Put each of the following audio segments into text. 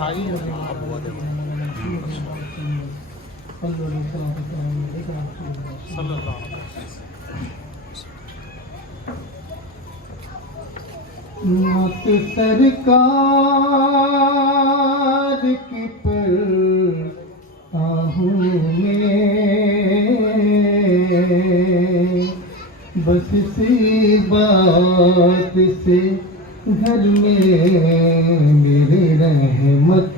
نعت سرکار کی پر آہوں میں بس اسی بات سے گھر میں میری رحمت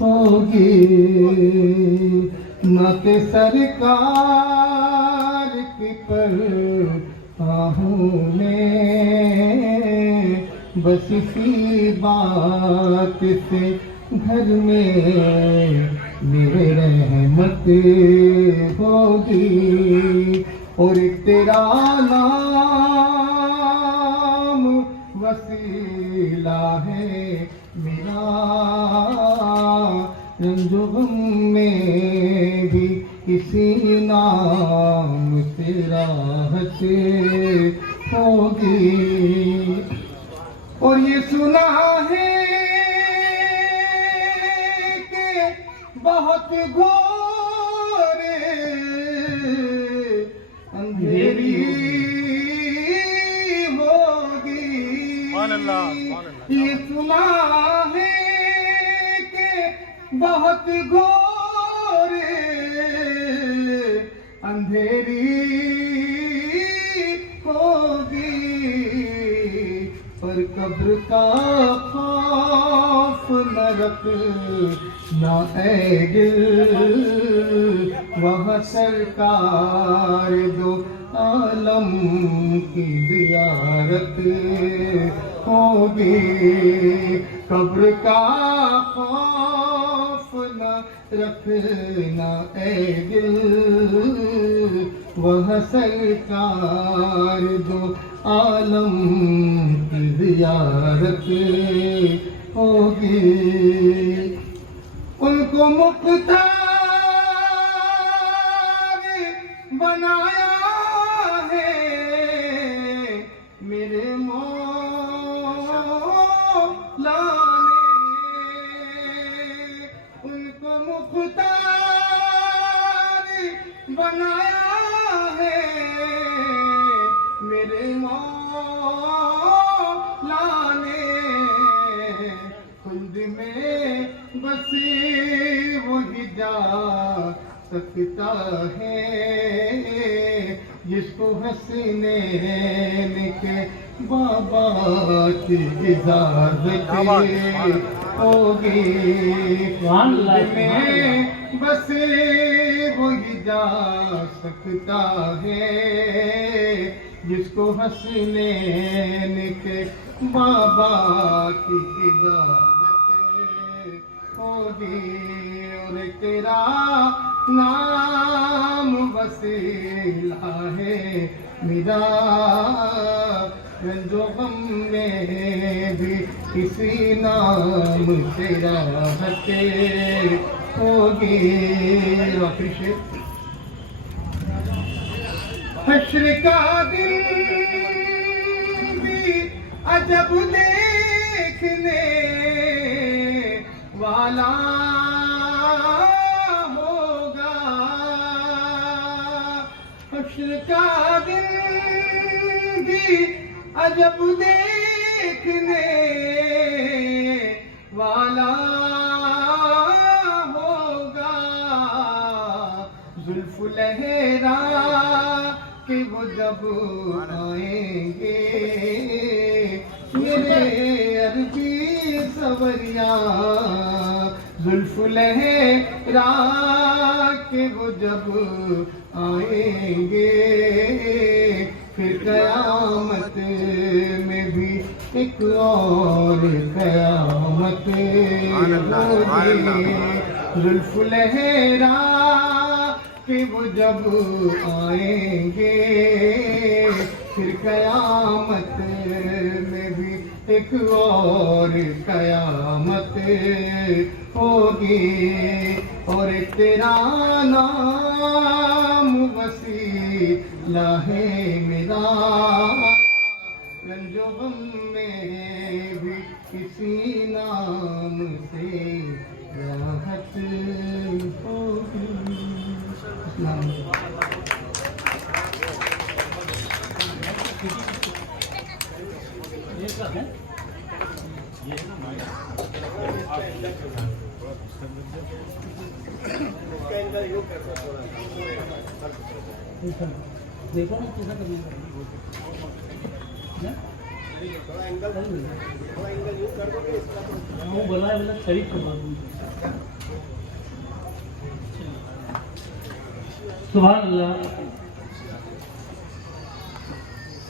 ہوگی. نعت سرکار کی پر آہوں میں بس اسی بات سے گھر میں میرے رحمت ہوگی. اور تیرا نام وسیلہ ہے میرا رنج و غم میں بھی اسی نام سے راحت ہوگی. اور یہ سنا ہے کہ بہت گھور اندھیری ہوگی. یہ سنا ہے کہ بہت گھور اندھیری ہوگی. پر قبر کا خوف نہ رکھنا اے دل، وہاں سرکار دو عالم کی زیارت ہوگی. قبر کا خوف نہ رکھنا اے دل، وہاں سرکار دو عالم کی زیارت ہوگی. ان کو مختار بنایا ہے میرے مولا نے. ان کو مختار بنایا ہے میرے مولا نے. خلد میں بسی وہی جا سکتا ہے جس کو حسنین کے بابا کی اجازت ہوگی. خلد میں بسی وہی جا سکتا ہے جس کو حسنین کے بابا کی اجازت ہوگی. اور تیرا نام وسیلہ ہے میرا رنج و غم میں بھی کسی نام سے راحت ہوگی. حشر کا دن بھی عجب دیکھنے والا ہوگا. حشر کا دن بھی عجب دیکھنے والا ہوگا. زلف لہرا کہ وہ جب آئیں گے میرے عربی سوریاں. زلف لہرا کہ وہ جب آئیں گے پھر قیامت میں بھی ایک اور قیامت ہوگی. زلف لہرا کہ وہ جب آئیں گے پھر قیامت میں بھی ایک اور قیامت ہوگی. اور تیرا نام وسیلہ ہے میرا رنج و غم میں بھی کسی نام سے راحت ہوگی. السلام علیکم. دیکھو نا کیسا کرنا وہ بنا ہے مطلب شریف کروا دوں. سبحان اللہ.